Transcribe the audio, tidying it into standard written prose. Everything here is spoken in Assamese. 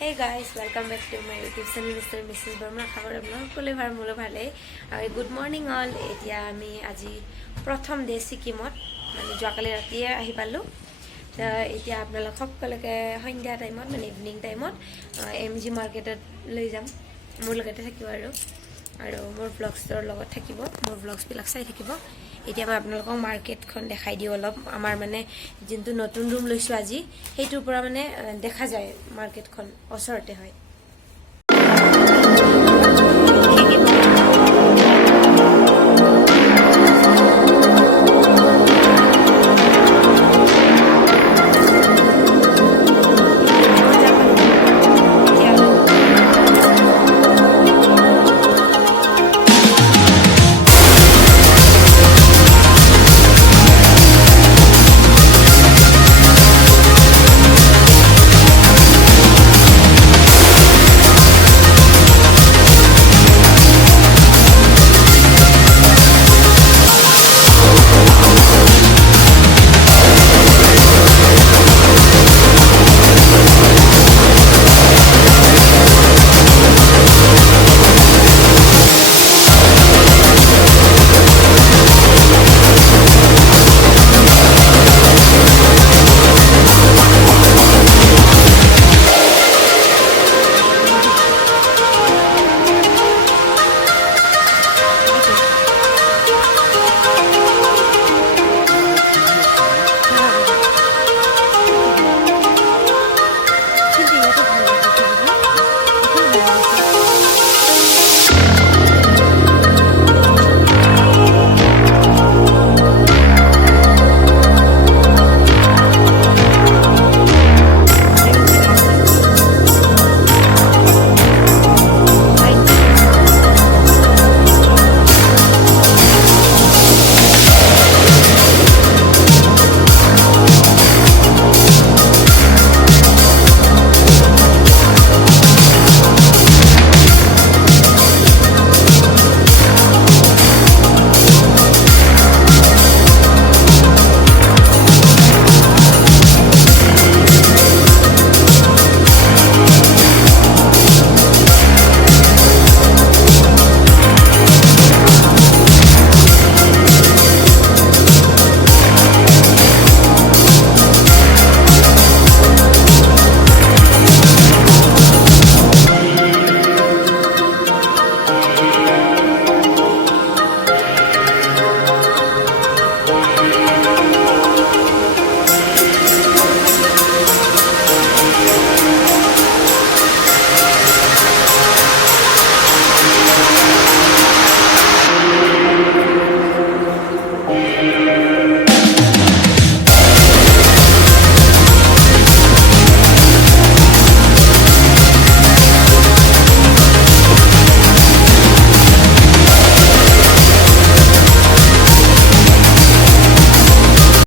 Hey guys, welcome back to my YouTube channel Mr. and Mrs. Burma. Khabar apnalok kole bhar molo bhale. Good morning all. Etia ami aji prothom day Sikkimot mane joakale ratiye ahi pallu. Ta etia apnalok sokkoloke hondia time mane evening time MG market loi jam. Mor logate thakibo aru mor vlogs tor logot thakibo. Mor vlogs bilak sai thakibo. এতিয়া মই আপোনালোকক মার্কেটখন দেখাই দিও অলপ আমাৰ মানে যিন্তু নতুন ৰুম লৈছো আজি হেইটোৰ পৰা মানে দেখা যায় মাৰ্কেটখন অসৰতে হয়